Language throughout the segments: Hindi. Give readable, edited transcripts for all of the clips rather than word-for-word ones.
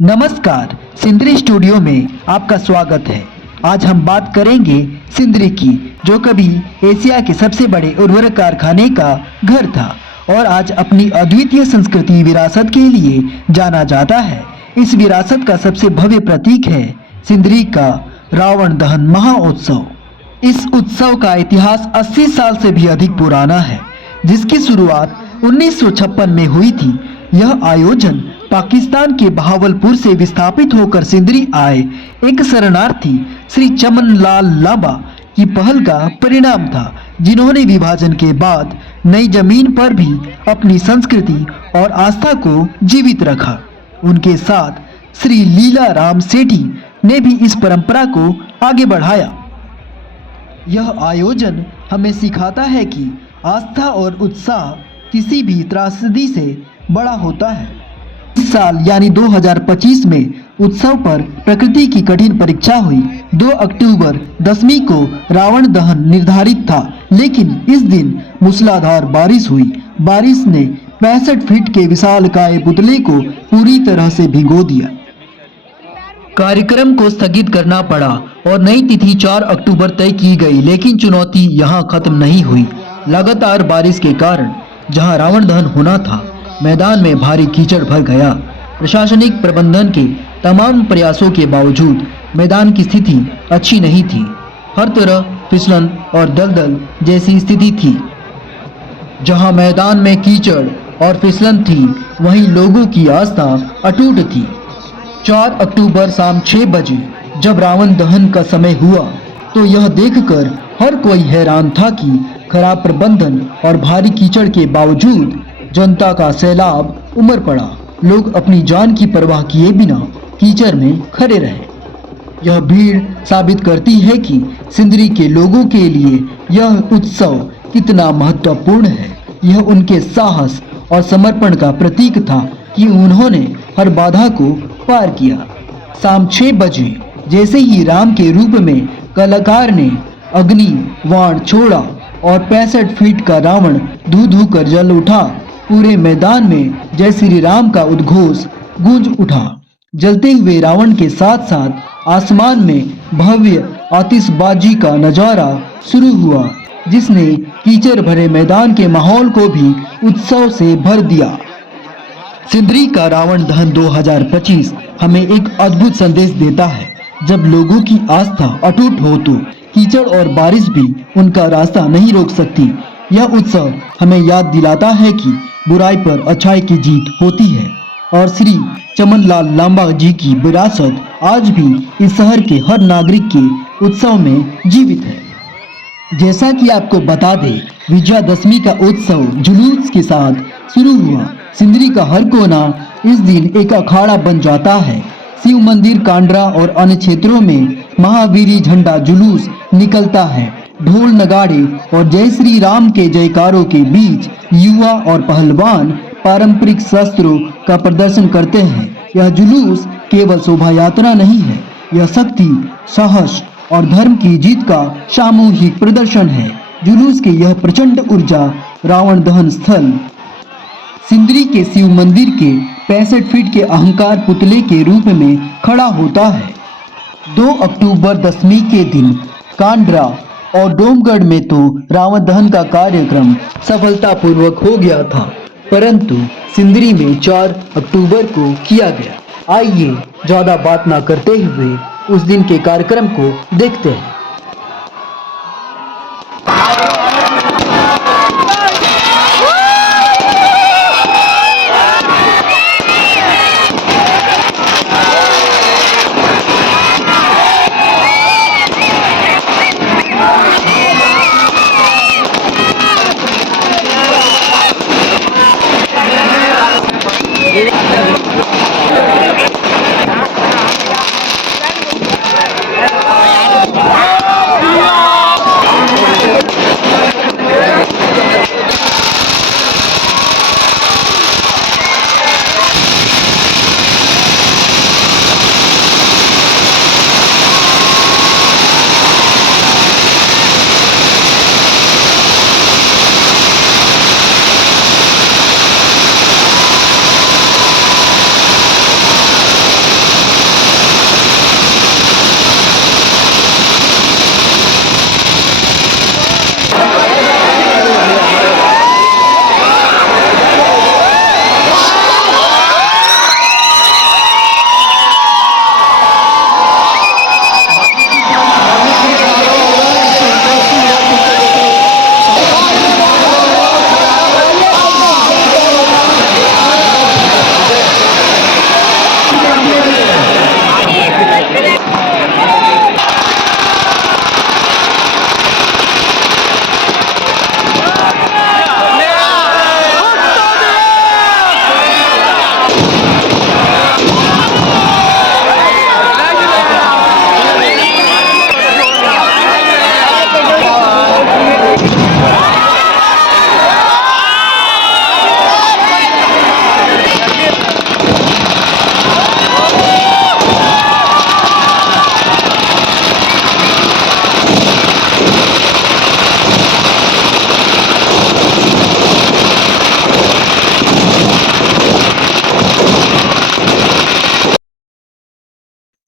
नमस्कार, सिंदरी स्टूडियो में आपका स्वागत है। आज हम बात करेंगे सिंदरी की, जो कभी एशिया के सबसे बड़े उर्वरक कारखाने का घर था और आज अपनी अद्वितीय संस्कृति विरासत के लिए जाना जाता है। इस विरासत का सबसे भव्य प्रतीक है सिंदरी का रावण दहन महोत्सव। इस उत्सव का इतिहास 80 साल से भी अधिक पुराना है, जिसकी शुरुआत 1956 में हुई थी। यह आयोजन पाकिस्तान के बहावलपुर से विस्थापित होकर सिंदरी आए एक शरणार्थी श्री चमन लाल लांबा की पहल का परिणाम था, जिन्होंने विभाजन के बाद नई जमीन पर भी अपनी संस्कृति और आस्था को जीवित रखा। उनके साथ श्री लीला राम सेठी ने भी इस परंपरा को आगे बढ़ाया। यह आयोजन हमें सिखाता है कि आस्था और उत्साह किसी भी त्रासदी से बड़ा होता है। इस साल यानी 2025 में उत्सव पर प्रकृति की कठिन परीक्षा हुई। 2 अक्टूबर 10वीं को रावण दहन निर्धारित था, लेकिन इस दिन मूसलाधार बारिश हुई। बारिश ने 65 फीट के विशालकाय पुतले को पूरी तरह से भिगो दिया। कार्यक्रम को स्थगित करना पड़ा और नई तिथि 4 अक्टूबर तय की गई, लेकिन चुनौती यहाँ खत्म नहीं हुई। लगातार बारिश के कारण जहाँ रावण दहन होना था, मैदान में भारी कीचड़ भर गया। प्रशासनिक प्रबंधन के तमाम प्रयासों के बावजूद मैदान की स्थिति अच्छी नहीं थी। हर तरफ फिसलन और दलदल जैसी स्थिति थी। जहां मैदान में कीचड़ और फिसलन थी, वहीं लोगों की आस्था अटूट थी। 4 अक्टूबर शाम 6 बजे जब रावण दहन का समय हुआ, तो यह देखकर हर कोई हैरान था कि खराब प्रबंधन और भारी कीचड़ के बावजूद जनता का सैलाब उमड़ पड़ा। लोग अपनी जान की परवाह किए बिना कीचड़ में खड़े रहे। यह भीड़ साबित करती है कि सिंदरी के लोगों के लिए यह उत्सव कितना महत्वपूर्ण है। यह उनके साहस और समर्पण का प्रतीक था कि उन्होंने हर बाधा को पार किया। शाम 6 बजे जैसे ही राम के रूप में कलाकार ने अग्नि बाण छोड़ा और 65 फीट का रावण धू धू कर जल उठा, पूरे मैदान में जय श्री राम का उद्घोष गूंज उठा। जलते हुए रावण के साथ साथ आसमान में भव्य आतिशबाजी का नजारा शुरू हुआ, जिसने कीचड़ भरे मैदान के माहौल को भी उत्सव से भर दिया। सिंदरी का रावण दहन 2025 हमें एक अद्भुत संदेश देता है। जब लोगों की आस्था अटूट हो तो कीचड़ और बारिश भी उनका रास्ता नहीं रोक सकती। यह उत्सव हमें याद दिलाता है कि बुराई पर अच्छाई की जीत होती है और श्री चमन लाल लांबा जी की विरासत आज भी इस शहर के हर नागरिक के उत्सव में जीवित है। जैसा कि आपको बता दें, विजयादशमी का उत्सव जुलूस के साथ शुरू हुआ। सिंदरी का हर कोना इस दिन एक अखाड़ा बन जाता है। शिव मंदिर, कांड्रा और अन्य क्षेत्रों में महावीरी झंडा जुलूस निकलता है। ढोल नगाड़े और जय श्री राम के जयकारों के बीच युवा और पहलवान पारंपरिक शस्त्रों का प्रदर्शन करते हैं। यह जुलूस केवल शोभा यात्रा नहीं है, यह शक्ति, साहस और धर्म की जीत का सामूहिक प्रदर्शन है। जुलूस की यह प्रचंड ऊर्जा रावण दहन स्थल सिंदरी के शिव मंदिर के 65 फीट के अहंकार पुतले के रूप में खड़ा होता है। 2 अक्टूबर 10वीं के दिन कांड्रा और डोमगढ़ में तो रावण दहन का कार्यक्रम सफलतापूर्वक हो गया था, परंतु सिंदरी में 4 अक्टूबर को किया गया। आइए ज्यादा बात ना करते हुए उस दिन के कार्यक्रम को देखते हैं।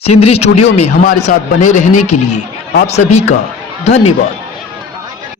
सिंदरी स्टूडियो में हमारे साथ बने रहने के लिए आप सभी का धन्यवाद।